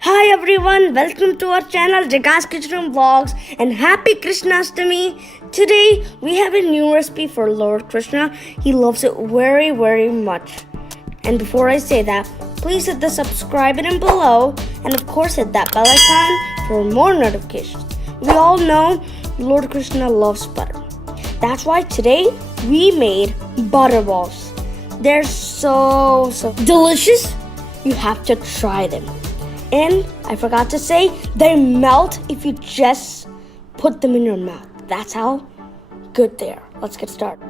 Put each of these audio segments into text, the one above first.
Hi everyone, welcome to our channel Jagas Kitchen Vlogs and happy Krishnashtami. Today we have a new recipe for Lord Krishna. He loves it very much. And before I say that, please hit the subscribe button below and of course hit that bell icon for more notifications. We all know Lord Krishna loves butter. That's why today we made butter balls. They're so delicious. You have to try them. And I forgot to say, they melt if you just put them in your mouth. That's how good they are. Let's get started.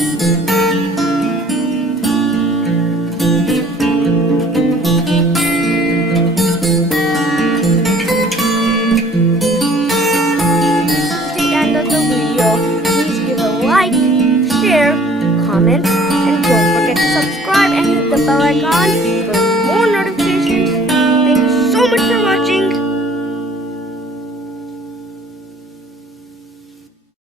End of the video. Please give a like, share, comment, and don't forget to subscribe.